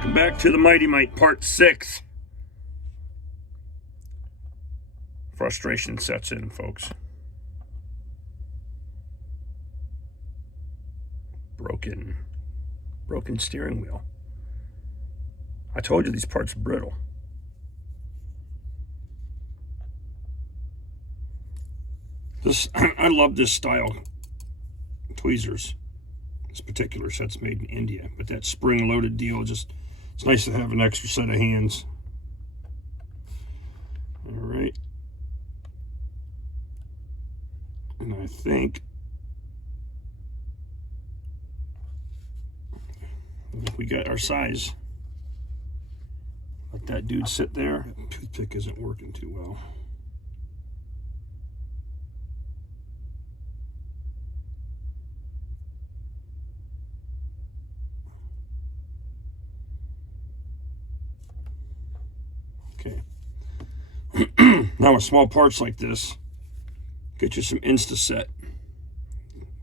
Welcome back to the Mighty Mite Part 6. Frustration sets in, folks. Broken steering wheel. I told you these parts are brittle. I love this style tweezers. This particular set's made in India, but that spring-loaded deal, it's nice to have an extra set of hands. All right. And I think we got our size. Let that dude sit there. That toothpick isn't working too well. Okay. Now with small parts like this, get you some Insta-Set.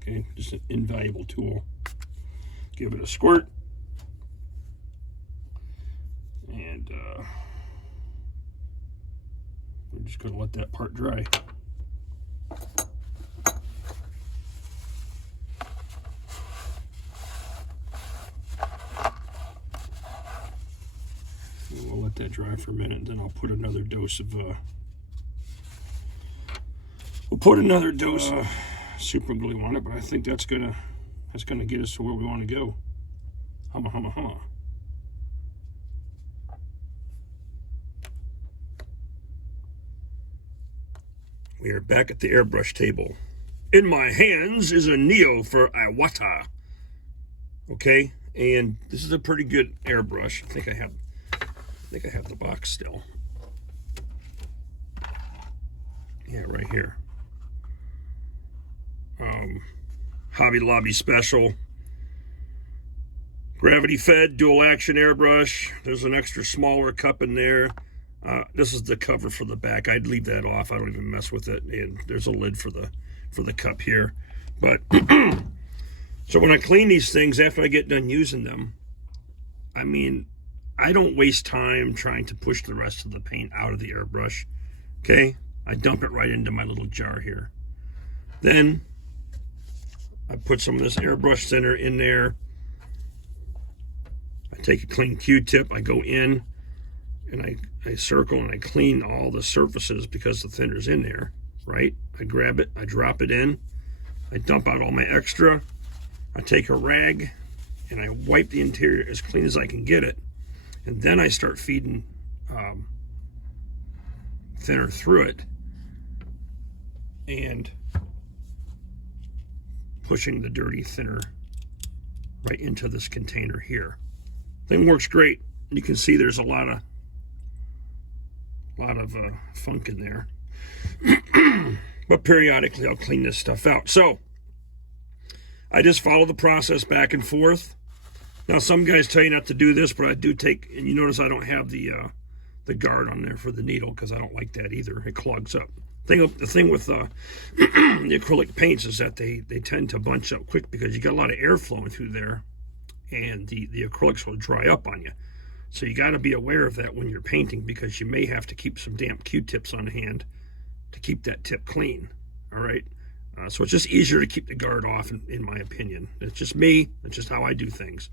Okay, just an invaluable tool. Give it a squirt. And we're just going to let that part dry. And we'll let that dry for a minute, and then I'll put another dose of super glue on it, but I think that's gonna get us to where we want to go. Humma, humma, humma. We are back at the airbrush table. In my hands is a Neo for Iwata. Okay, and this is a pretty good airbrush. I think I have the box still. Yeah, right here. Hobby Lobby special. Gravity fed dual action airbrush. There's an extra smaller cup in there. This is the cover for the back. I'd leave that off. I don't even mess with it. And there's a lid for the cup here. But so when I clean these things after I get done using them, I mean, I don't waste time trying to push the rest of the paint out of the airbrush. Okay? I dump it right into my little jar here. Then I put some of this airbrush thinner in there. I take a clean Q-tip, I go in, and I circle and I clean all the surfaces because the thinner's in there, right? I grab it, I drop it in, I dump out all my extra, I take a rag, and I wipe the interior as clean as I can get it, and then I start feeding thinner through it, and pushing the dirty thinner right into this container here. Thing works great. You can see there's a lot of funk in there. But periodically I'll clean this stuff out. So I just follow the process back and forth. Now some guys tell you not to do this, but I do take, and you notice I don't have the guard on there for the needle because I don't like that either. It clogs up. The thing with the acrylic paints is that they tend to bunch up quick because you got a lot of air flowing through there, and the acrylics will dry up on you. So you got to be aware of that when you're painting, because you may have to keep some damp Q-tips on hand to keep that tip clean. All right. So it's just easier to keep the guard off, in my opinion. It's just me. It's just how I do things.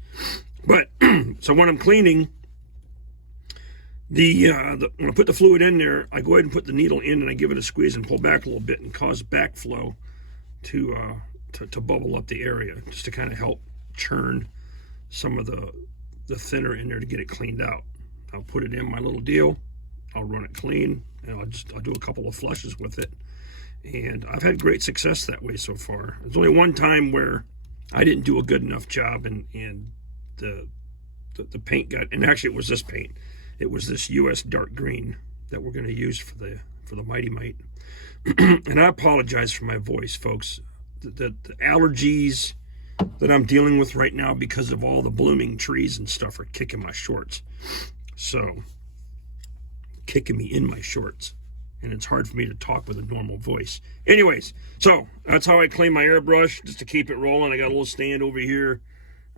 But so when I'm cleaning, when I put the fluid in there, I go ahead and put the needle in and I give it a squeeze and pull back a little bit and cause backflow to bubble up the area, just to kind of help churn some of the thinner in there to get it cleaned out. I'll put it in my little deal, I'll run it clean, and I'll do a couple of flushes with it. And I've had great success that way so far. There's only one time where I didn't do a good enough job, and the paint got, and actually it was this paint. It was this US dark green that we're going to use for the Mighty Mite. And I apologize for my voice, folks. The allergies that I'm dealing with right now because of all the blooming trees and stuff are kicking my shorts. So, kicking me in my shorts. And it's hard for me to talk with a normal voice. Anyways, so that's how I clean my airbrush, just to keep it rolling. I got a little stand over here.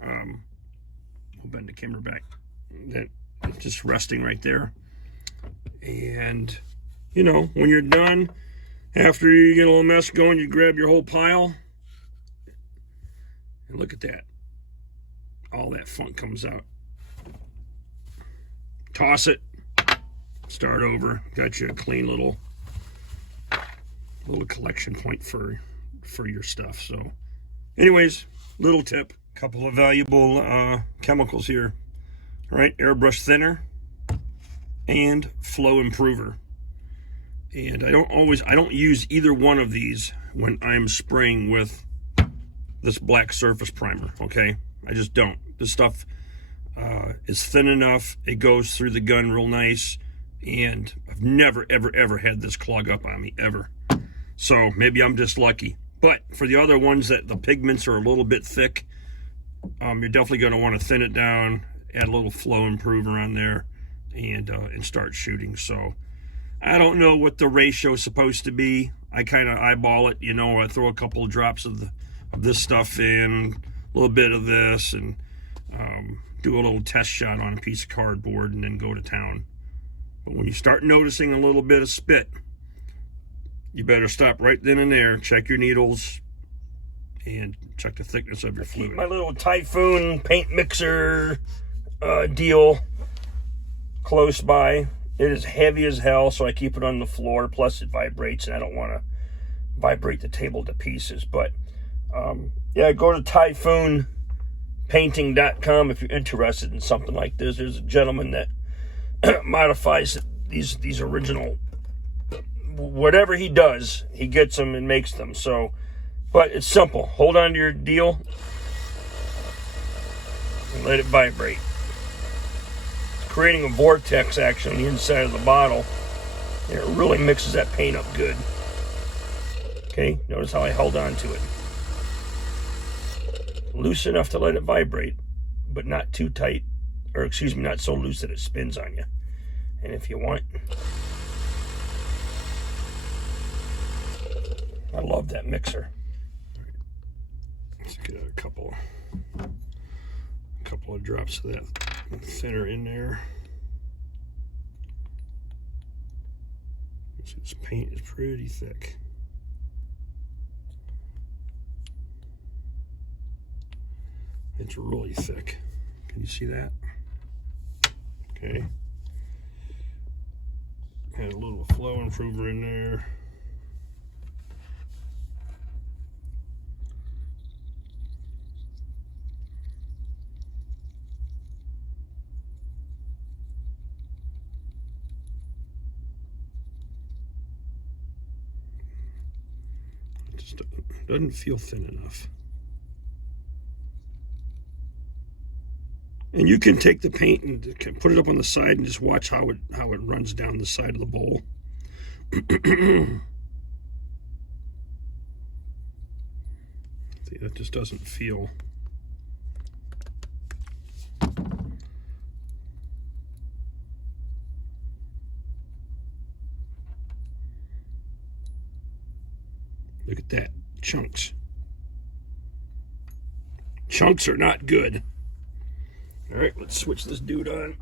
We'll bend the camera back. that it's just resting right there. And, you know, when you're done, after you get a little mess going, you grab your whole pile. And look at that. All that funk comes out. Toss it. Start over. Got you a clean little collection point for your stuff. So anyways, little tip. Couple of valuable chemicals here. All right, airbrush thinner and flow improver. And I don't use either one of these when I'm spraying with this black surface primer, okay? I just don't. This stuff is thin enough. It goes through the gun real nice. And I've never, ever, ever had this clog up on me, ever. So maybe I'm just lucky. But for the other ones that the pigments are a little bit thick, you're definitely going to want to thin it down, add a little flow improver on there, and start shooting. So I don't know what the ratio is supposed to be. I kind of eyeball it, you know. I throw a couple of drops of this stuff in, a little bit of this, and do a little test shot on a piece of cardboard, and then go to town. But when you start noticing a little bit of spit, you better stop right then and there, check your needles, and check the thickness of your fluid. My little Typhoon paint mixer deal close by. It is heavy as hell, so I keep it on the floor. Plus, it vibrates, and I don't want to vibrate the table to pieces. But, yeah, go to typhoonpainting.com if you're interested in something like this. There's a gentleman that modifies these original, whatever he does, he gets them and makes them. So, but it's simple. Hold on to your deal and let it vibrate. It's creating a vortex action on the inside of the bottle, and it really mixes that paint up good. Okay, notice how I held on to it. Loose enough to let it vibrate, but not too tight, or excuse me, not so loose that it spins on you. And if you want, I love that mixer. Let's get a couple of drops of that thinner in there. This paint is pretty thick. It's really thick. Can you see that? Okay. Add a little flow improver in there. It just doesn't feel thin enough. And you can take the paint and put it up on the side and just watch how it runs down the side of the bowl. See, that just doesn't feel. Look at that, chunks. Chunks are not good. All right, let's switch this dude on.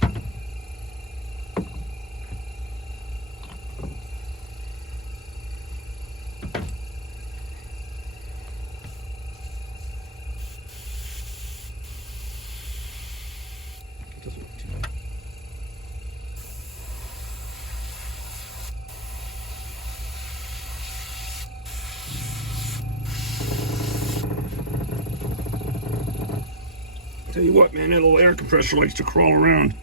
It doesn't look too bad. Tell you what, man, that little air compressor likes to crawl around.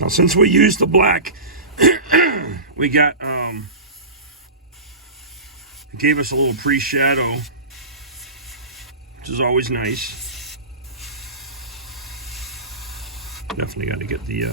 Now, since we used the black, we got, it gave us a little pre-shadow, which is always nice. Definitely got to get the,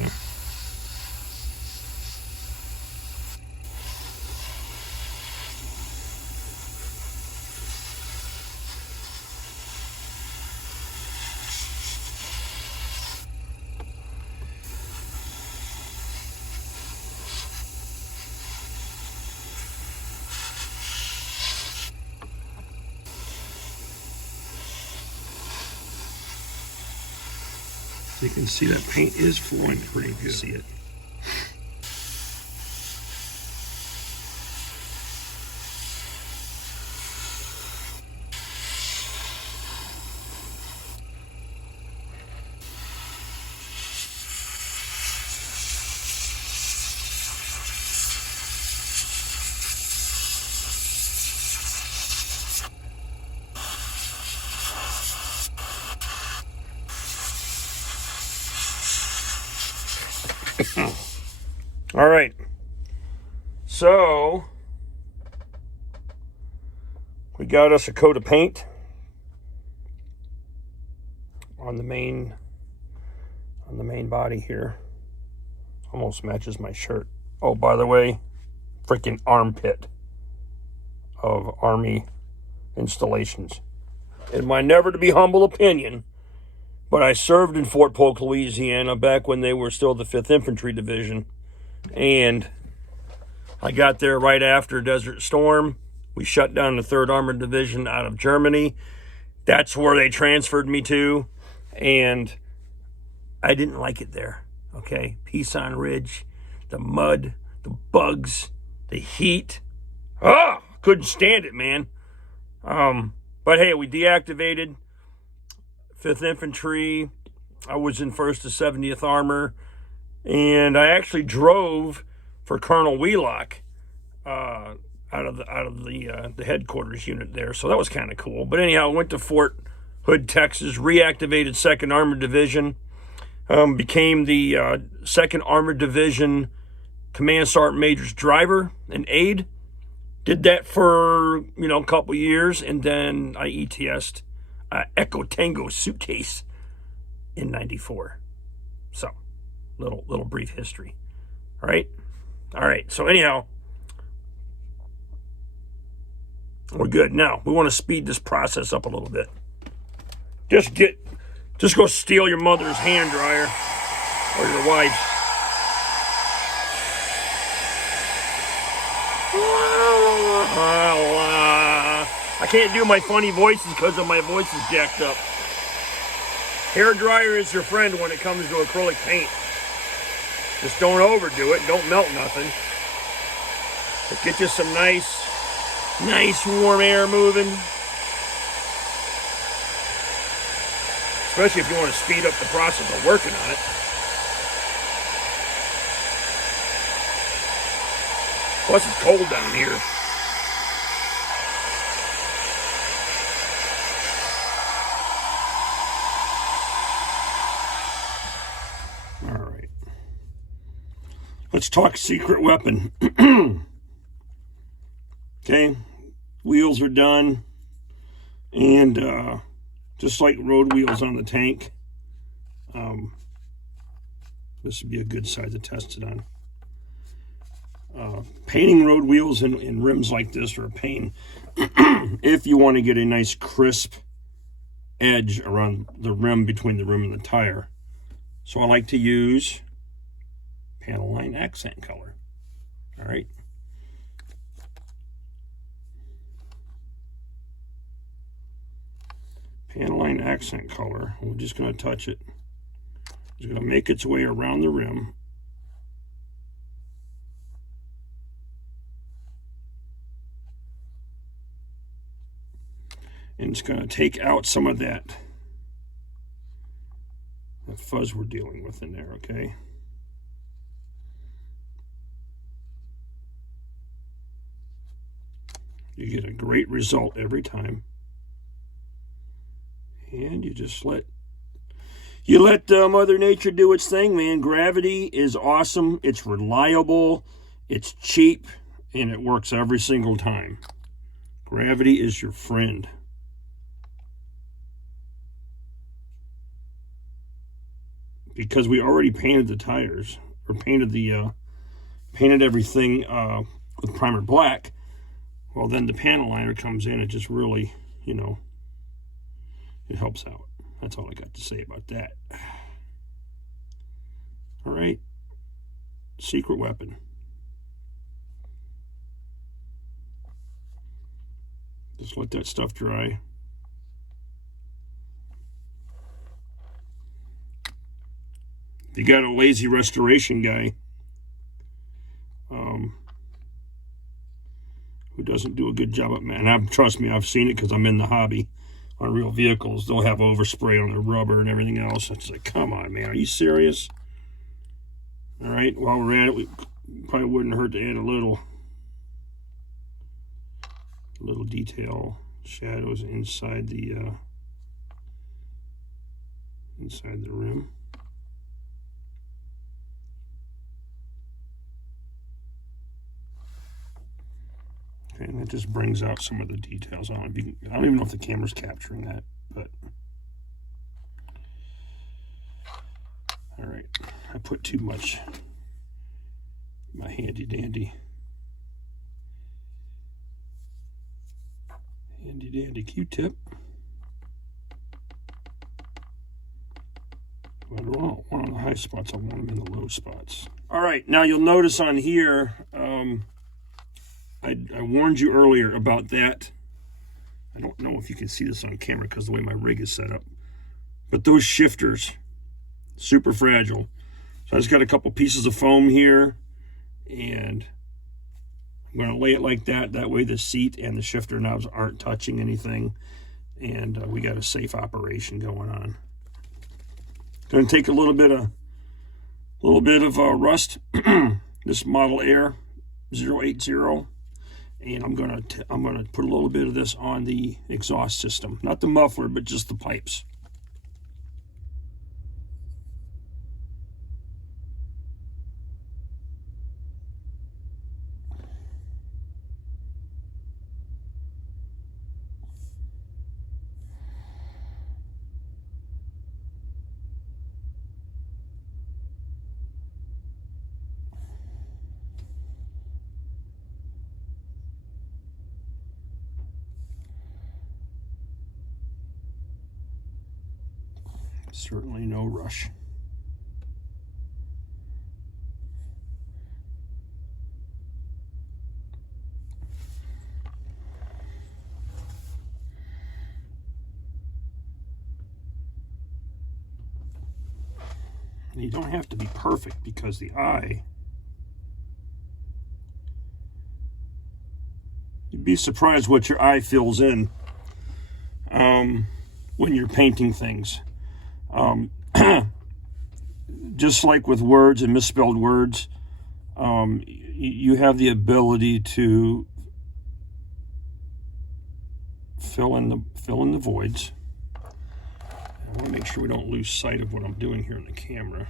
You can see that paint is flowing pretty good. See it. All right, so we got us a coat of paint on the main body here. Almost matches my shirt. Oh, by the way, freaking armpit of Army installations. In my never to be humble opinion, but I served in Fort Polk, Louisiana back when they were still the 5th Infantry Division. And I got there right after Desert Storm. We shut down the 3rd Armored Division out of Germany. That's where they transferred me to. And I didn't like it there, okay? Peason Ridge, the mud, the bugs, the heat. Couldn't stand it, man. But hey, we deactivated 5th Infantry. I was in 1st to 70th Armor. And I actually drove for Colonel Wheelock out of the headquarters unit there. So that was kind of cool. But anyhow, I went to Fort Hood, Texas, reactivated 2nd Armored Division, became the 2nd Armored Division Command Sergeant Major's driver and aide. Did that for, a couple years, and then I ETS'd Echo Tango suitcase in 94. So, little brief history. All right. So anyhow, we're good. Now, we want to speed this process up a little bit. Just go steal your mother's hand dryer or your wife's. I can't do my funny voices because of my voice is jacked up. Hair dryer is your friend when it comes to acrylic paint. Just don't overdo it. Don't melt nothing. But get you some nice warm air moving. Especially if you want to speed up the process of working on it. Plus it's cold down here. All right. Let's talk secret weapon. Okay. Wheels are done. And just like road wheels on the tank, this would be a good side to test it on. Painting road wheels and rims like this are a pain if you want to get a nice crisp edge around the rim, between the rim and the tire. So I like to use panel line accent color. All right. Panel line accent color. We're just going to touch it. It's going to make its way around the rim. And it's going to take out some of that fuzz we're dealing with in there, okay? You get a great result every time. And you just let Mother Nature do its thing, man. Gravity is awesome. It's reliable. It's cheap. And it works every single time. Gravity is your friend. Because we already painted the tires, or painted everything with primer black. Well, then the panel liner comes in. It just really, it helps out. That's all I got to say about that. All right. Secret weapon. Just let that stuff dry. if you got a lazy restoration guy who doesn't do a good job at, and trust me, I've seen it because I'm in the hobby on real vehicles. They'll have overspray on their rubber and everything else. It's like, come on, man, are you serious? All right, while we're at it, we probably wouldn't hurt to add a little detail, shadows inside the rim. Okay, and that just brings out some of the details. I don't even know if the camera's capturing that, but all right. I put too much my handy dandy Q-tip. I don't want on the high spots, I want them in the low spots. All right, now you'll notice on here, I warned you earlier about that. I don't know if you can see this on camera because the way my rig is set up, but those shifters, super fragile. So I just got a couple pieces of foam here, and I'm going to lay it like that. That way the seat and the shifter knobs aren't touching anything, and we got a safe operation going on. Going to take a little bit of rust, this Model Air 080. And I'm gonna put a little bit of this on the exhaust system, not the muffler, but just the pipes. Certainly no rush. And you don't have to be perfect because the eye, you'd be surprised what your eye fills in when you're painting things. Just like with words and misspelled words, you have the ability to fill in the voids. I want to make sure we don't lose sight of what I'm doing here in the camera.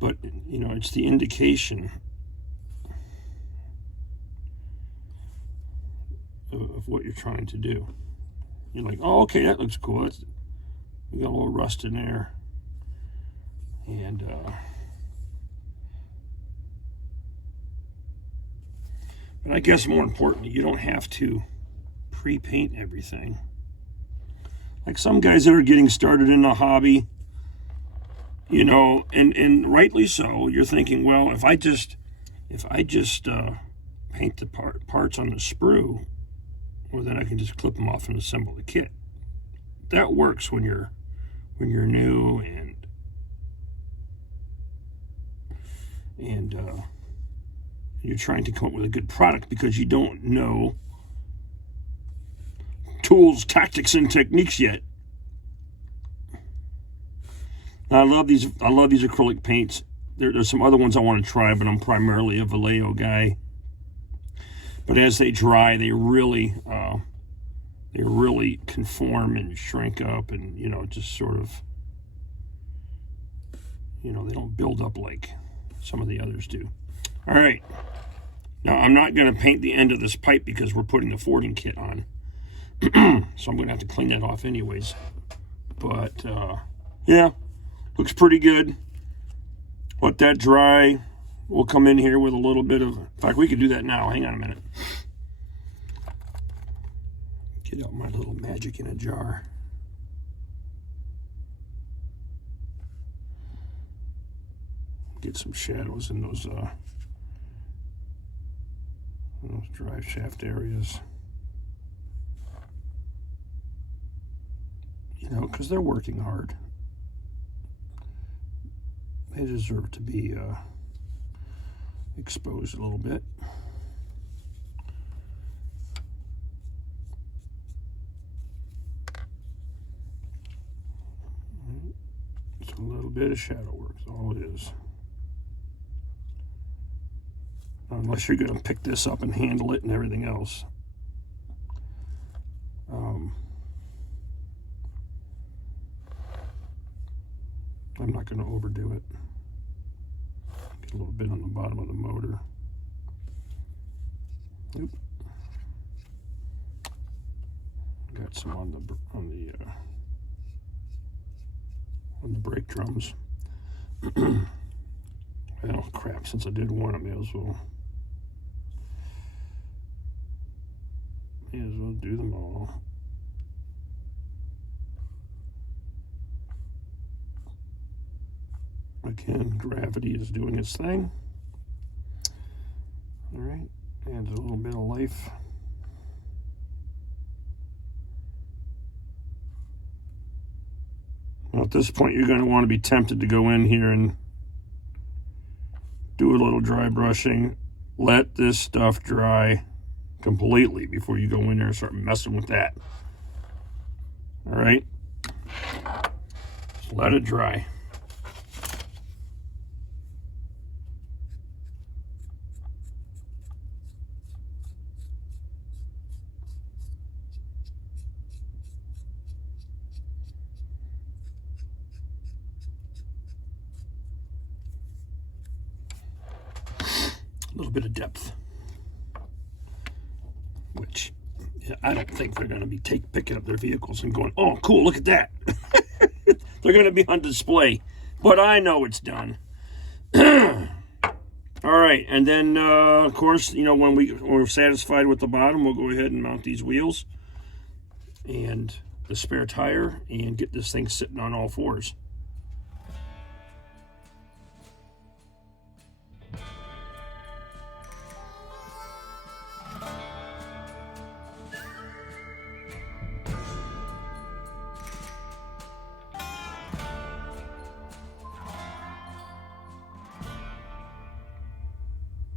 But, you know, it's the indication of what you're trying to do. You're like, oh, okay, that looks cool. We got a little rust in there. And but I guess more importantly, you don't have to pre-paint everything. Like some guys that are getting started in a hobby, you know, and rightly so, you're thinking, well, if I just paint the parts on the sprue, well, then I can just clip them off and assemble the kit. That works when you're new and you're trying to come up with a good product because you don't know tools, tactics, and techniques yet. Now, I love these acrylic paints. There's some other ones I want to try, but I'm primarily a Vallejo guy. But as they dry, they really conform and shrink up, and you know, just sort of, you know, they don't build up like some of the others do. All right, now I'm not going to paint the end of this pipe because we're putting the fording kit on, so I'm going to have to clean that off anyways. But yeah, looks pretty good. Let that dry. We'll come in here with a little bit of, in fact, we could do that now. Hang on a minute. Get out my little magic in a jar. Get some shadows in those drive shaft areas. You know, because they're working hard. They deserve to be exposed a little bit. It's a little bit of shadow work, that's all it is. Unless you're going to pick this up and handle it and everything else. I'm not going to overdo it. Get a little bit on the bottom of the motor. Oop. Got some on the brake drums. Oh crap! Since I did one, I may as well do them all. Again, gravity is doing its thing. All right, adds a little bit of life. Well, at this point, you're going to want to be tempted to go in here and do a little dry brushing. Let this stuff dry completely before you go in there and start messing with that. All right? Just let it dry. A little bit of depth, which I don't think they're going to be picking up their vehicles and going, oh, cool, look at that. They're going to be on display, but I know it's done. All right, and then, of course, you know, when we're satisfied with the bottom, we'll go ahead and mount these wheels and the spare tire and get this thing sitting on all fours.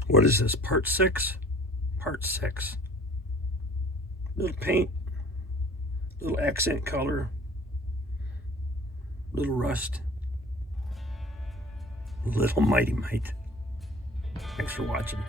What is this, part 6? Part 6. Little paint, little accent color, little rust, little Mite. Thanks for watching.